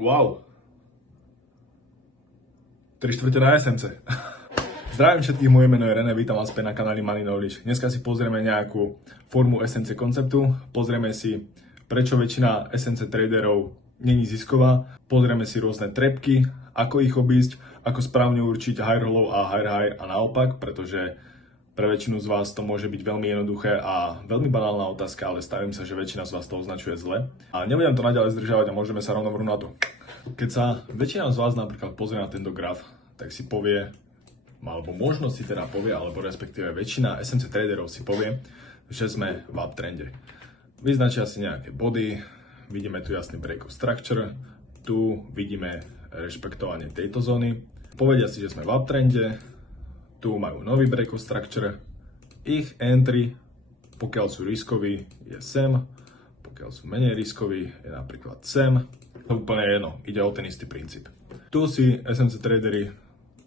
Wow. 3/4 na SMC. Zdravím všetkých, moje meno je René, vítam vás späť na kanáli Money Knowledge. Dneska si pozrieme nejakú formu SMC konceptu, pozrieme si, prečo väčšina SMC traderov není zisková, pozrieme si rôzne trepky, ako ich obísť, ako správne určiť higher low a higher high a naopak, pretože pre väčšinu z vás to môže byť veľmi jednoduché a veľmi banálna otázka, ale stavím sa, že väčšina z vás to označuje zle. A nebudem to naďalej zdržávať a môžeme sa rovno vrhnúť na to. Keď sa väčšina z vás napríklad pozrie na tento graf, tak si povie, alebo možno si teda povie, alebo respektíve väčšina SMC traderov si povie, že sme v uptrende. Vyznačia si nejaké body, vidíme tu jasný break of structure, tu vidíme rešpektovanie tejto zóny, povedia si, že sme v uptrende, tu majú nový break of structure, ich entry, pokiaľ sú riskoví, je sem, pokiaľ sú menej riskoví, je napríklad sem. To úplne jedno, ide o ten istý princíp. Tu si SMC tradery,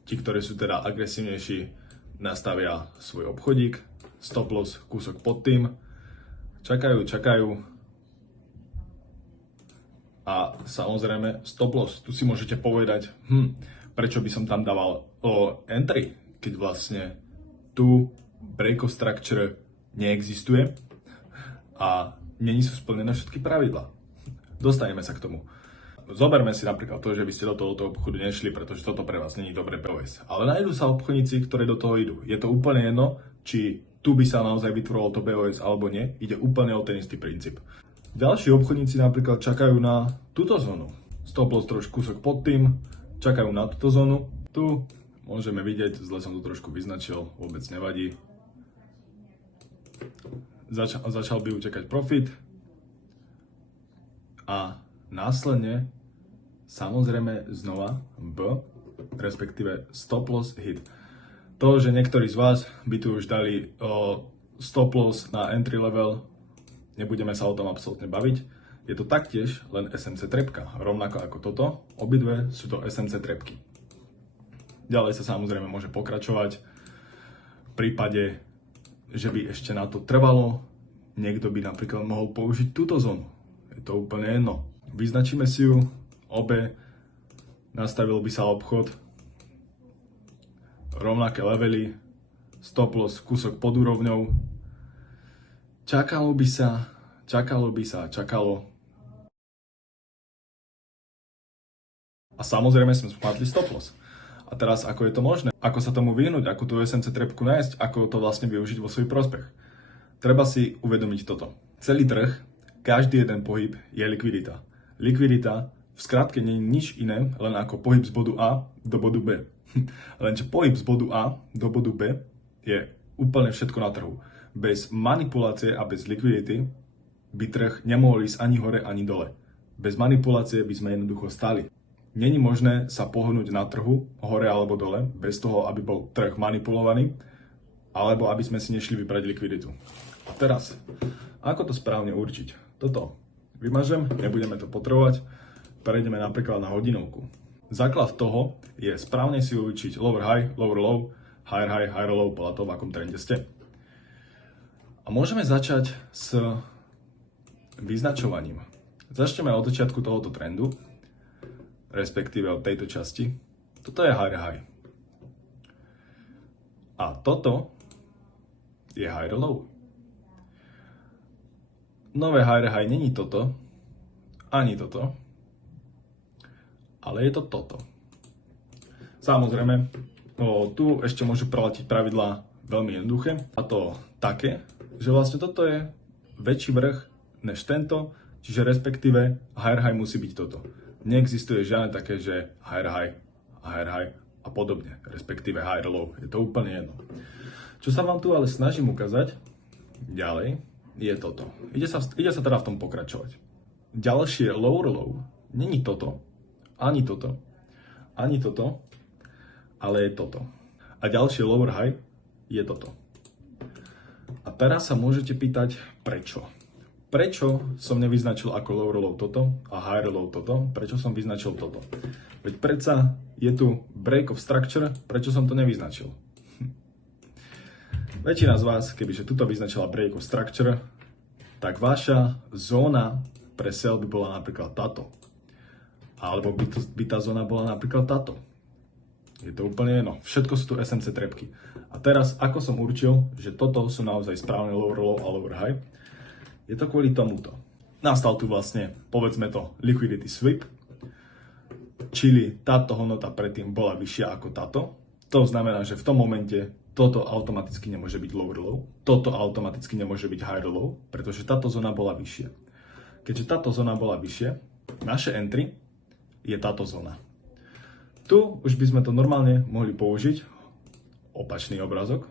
tí, ktorí sú teda agresívnejší, nastavia svoj obchodík, stop loss kúsok pod tým, čakajú a samozrejme stop loss. Tu si môžete povedať, prečo by som tam dával entry, keď vlastne tu break of structure neexistuje a není sú splnené všetky pravidlá. Dostaneme sa k tomu. Zoberme si napríklad to, že by ste do tohoto obchodu nešli, pretože toto pre vás není dobré POS. Ale nájdú sa obchodníci, ktorí do toho idú. Je to úplne jedno, či tu by sa naozaj vytvorilo to POS alebo nie. Ide úplne o ten istý princíp. Ďalší obchodníci napríklad čakajú na túto zónu. Stop loss trošku kúsok pod tým, čakajú na túto zónu. Tu môžeme vidieť, zle som to trošku vyznačil, vôbec nevadí. Začal by utekať profit a následne samozrejme znova respektíve stop loss hit. To, že niektorí z vás by tu už dali stop loss na entry level, nebudeme sa o tom absolútne baviť. Je to taktiež len SMC trepka, rovnako ako toto, obidve sú to SMC trepky. Ďalej sa samozrejme môže pokračovať v prípade, že by ešte na to trvalo, niekto by napríklad mohol použiť túto zónu. Je to úplne jedno. Vyznačíme si ju, obe, nastavil by sa obchod, rovnaké levely, stop loss kúsok pod úrovňou, čakalo a samozrejme sme spadli stop loss. A teraz ako je to možné? Ako sa tomu vyhnúť? Ako tú SMC trepku nájsť? Ako to vlastne využiť vo svoj prospech? Treba si uvedomiť toto. Celý trh, každý jeden pohyb je likvidita. Likvidita v skratke nie je nič iné, len ako pohyb z bodu A do bodu B. Lenže pohyb z bodu A do bodu B je úplne všetko na trhu. Bez manipulácie a bez likvidity by trh nemohol ísť ani hore, ani dole. Bez manipulácie by sme jednoducho stáli. Není možné sa pohnúť na trhu hore alebo dole bez toho, aby bol trh manipulovaný alebo aby sme si nešli vybrať likviditu. A teraz, ako to správne určiť? Toto vymažem, nebudeme to potrebovať, prejdeme napríklad na hodinovku. Základ toho je správne si určiť lower high, lower low, higher low, podľa toho, v akom trende ste. A môžeme začať s vyznačovaním. Začneme od začiatku tohoto trendu, respektíve od tejto časti. Toto je higher high. A toto je higher low. Nové higher high není toto, ani toto, ale je to toto. Samozrejme, tu ešte môžu platiť pravidlá veľmi jednoduché, a to také, že vlastne toto je väčší vrch než tento, čiže respektíve higher high musí byť toto. Neexistuje žiadne také, že higher high a podobne, respektíve higher low. Je to úplne jedno. Čo sa vám tu ale snažím ukázať ďalej, je toto. Ide sa teda v tom pokračovať. Ďalšie lower low není toto, ani toto, ani toto, ale je toto. A ďalšie lower high je toto. A teraz sa môžete pýtať, prečo? Prečo som nevyznačil ako lower low toto a higher low toto? Prečo som vyznačil toto? Veď predsa je tu break of structure, prečo som to nevyznačil? Väčšina z vás, kebyže tuto vyznačila break of structure, tak vaša zóna pre sell by bola napríklad táto. Alebo by tá zóna bola napríklad táto. Je to úplne jedno. Všetko sú tu SMC trepky. A teraz, ako som určil, že toto sú naozaj správne lower low a lower high, je to kvôli tomuto. Nastal tu vlastne, povedzme to, liquidity sweep, čili táto hodnota predtým bola vyššia ako táto. To znamená, že v tom momente toto automaticky nemôže byť lower low, toto automaticky nemôže byť higher low, pretože táto zóna bola vyššia. Keďže táto zóna bola vyššia, naše entry je táto zóna. Tu už by sme to normálne mohli použiť, opačný obrázok,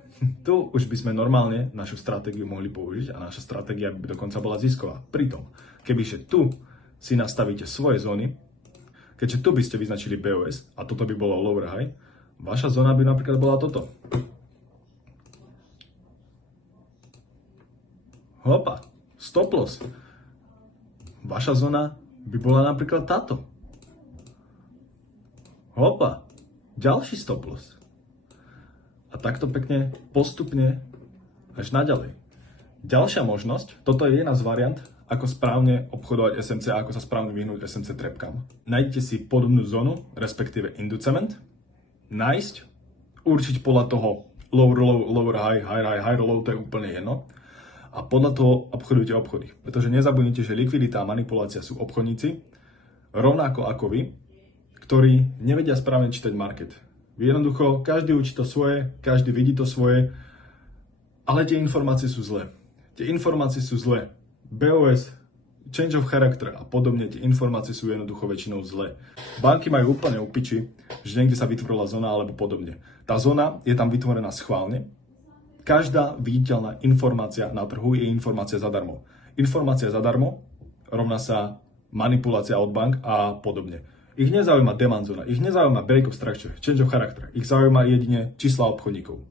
tu už by sme normálne našu stratégiu mohli použiť a naša stratégia by dokonca bola zisková. Pritom, kebyže tu si nastavíte svoje zóny, keďže tu by ste vyznačili BOS a toto by bolo lower high, vaša zóna by napríklad bola toto. Hopa, stop loss. Vaša zóna by bola napríklad táto. Hopa, ďalší stop loss. A takto pekne, postupne, až naďalej. Ďalšia možnosť, toto je jedna z variant, ako správne obchodovať SMC a ako sa správne vyhnúť SMC trepkám. Nájdete si podobnú zónu, respektíve inducement, nájsť, určiť podľa toho lower low, lower high, high low, to je úplne jedno. A podľa toho obchodujte obchody. Pretože nezabudnite, že likvidita a manipulácia sú obchodníci, rovnako ako vy, ktorí nevedia správne čítať market. Jednoducho, každý učí to svoje, každý vidí to svoje, ale tie informácie sú zlé. Tie informácie sú zlé. BOS, change of character a podobne, tie informácie sú jednoducho väčšinou zlé. Banky majú úplne upiči, že niekde sa vytvorila zóna alebo podobne. Tá zóna je tam vytvorená schválne. Každá viditeľná informácia na trhu je informácia zadarmo. Informácia zadarmo rovná sa manipulácia od bank a podobne. Ich nezaujíma demand zóna, ich nezaujíma break of structure, change of character, ich zaujíma jedine čísla obchodníkov.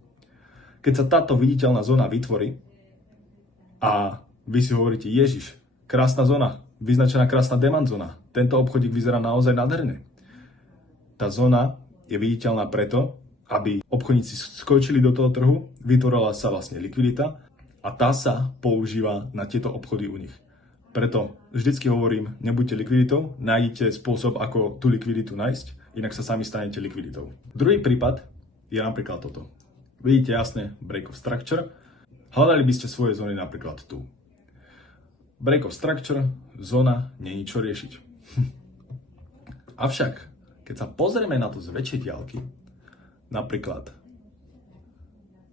Keď sa táto viditeľná zóna vytvorí a vy si hovoríte, Ježiš, krásna zóna, vyznačená krásna demand zóna, tento obchodík vyzerá naozaj nádherne. Tá zóna je viditeľná preto, aby obchodníci skočili do toho trhu, vytvorila sa vlastne likvidita a tá sa používa na tieto obchody u nich. Preto vždycky hovorím, nebuďte likviditou, nájdite spôsob, ako tú likviditu nájsť, inak sa sami stanete likviditou. Druhý prípad je napríklad toto. Vidíte jasne break of structure, hľadali by ste svoje zóny napríklad tu. Break of structure, zóna, není čo riešiť. Avšak, keď sa pozrieme na to z väčšej diaľky, napríklad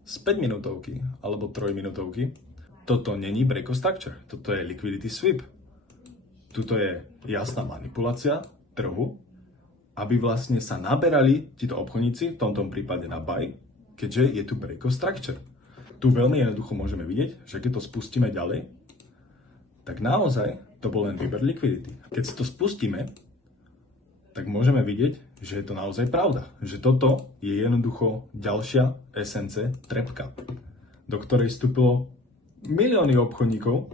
z 5 minútovky alebo 3 minútovky, toto není break of structure, toto je liquidity sweep. Tuto je jasná manipulácia trhu, aby vlastne sa naberali títo obchodníci, v tomto prípade na buy, keďže je tu break of structure. Tu veľmi jednoducho môžeme vidieť, že keď to spustíme ďalej, tak naozaj to bol len výber liquidity. Keď si to spustíme, tak môžeme vidieť, že je to naozaj pravda. Že toto je jednoducho ďalšia SMC trepka, do ktorej vstúpilo milióny obchodníkov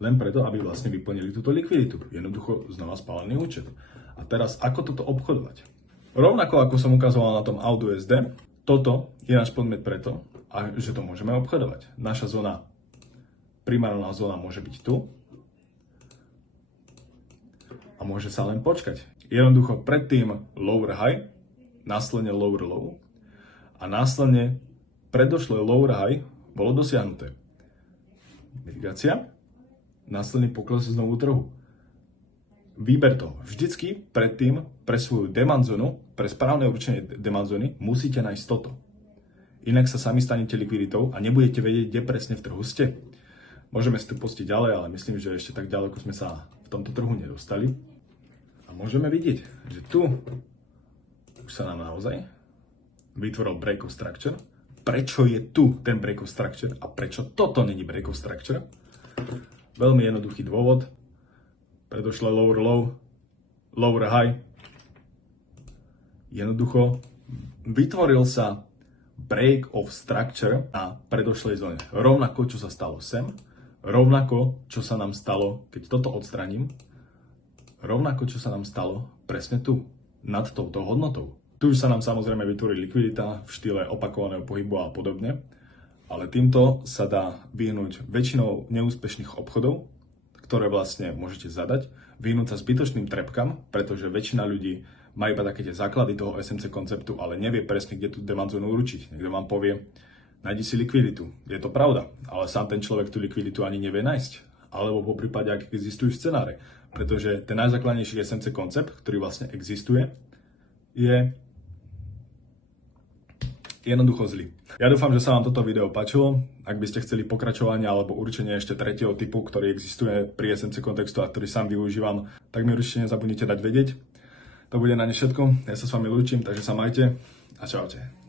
len preto, aby vlastne vyplnili túto likviditu. Jednoducho znova spálený účet. A teraz, ako toto obchodovať? Rovnako ako som ukazoval na tom AUDUSD, toto je náš podmet preto, že to môžeme obchodovať. Naša zóna, primárna zóna môže byť tu a môže sa len počkať. Jednoducho predtým lower high, následne lower low a následne predošlé lower high bolo dosiahnuté. Mitigácia, následný pokles znovu trhu. Výber toho. Vždycky predtým pre svoju demand zónu, pre správne určenie demand zóny musíte nájsť toto. Inak sa sami stanete likviditou a nebudete vedieť, kde presne v trhu ste. Môžeme si tu pustiť ďalej, ale myslím, že ešte tak ďaleko sme sa v tomto trhu nedostali. A môžeme vidieť, že tu už sa nám naozaj vytvoril break of structure. Prečo je tu ten break of structure a prečo toto není break of structure? Veľmi jednoduchý dôvod. Predošlé lower low, lower high. Jednoducho vytvoril sa break of structure na predošlej zóne. Rovnako, čo sa stalo sem, rovnako, čo sa nám stalo, keď toto odstraním, rovnako, čo sa nám stalo presne tu, nad touto hodnotou. Tu už sa nám samozrejme vytvorí likvidita v štýle opakovaného pohybu a podobne, ale týmto sa dá vyhnúť väčšinou neúspešných obchodov, ktoré vlastne môžete zadať, vyhnúť sa zbytočným trepkám, pretože väčšina ľudí má iba také tie základy toho SMC konceptu, ale nevie presne, kde tú demand zónu určiť. Niekto vám povie, nájdi si likviditu. Je to pravda, ale sám ten človek tú likviditu ani nevie nájsť. Alebo po prípade, ak existujú scenáre. Pretože ten najzákladnejší SMC koncept, ktorý vlastne existuje, je jednoducho zlý. Ja dúfam, že sa vám toto video páčilo. Ak by ste chceli pokračovanie alebo určenie ešte tretieho typu, ktorý existuje pri SMC kontextu a ktorý sám využívam, tak mi určite nezabudnite dať vedieť. To bude na ne všetko. Ja sa s vami lúčim, takže sa majte a čaute.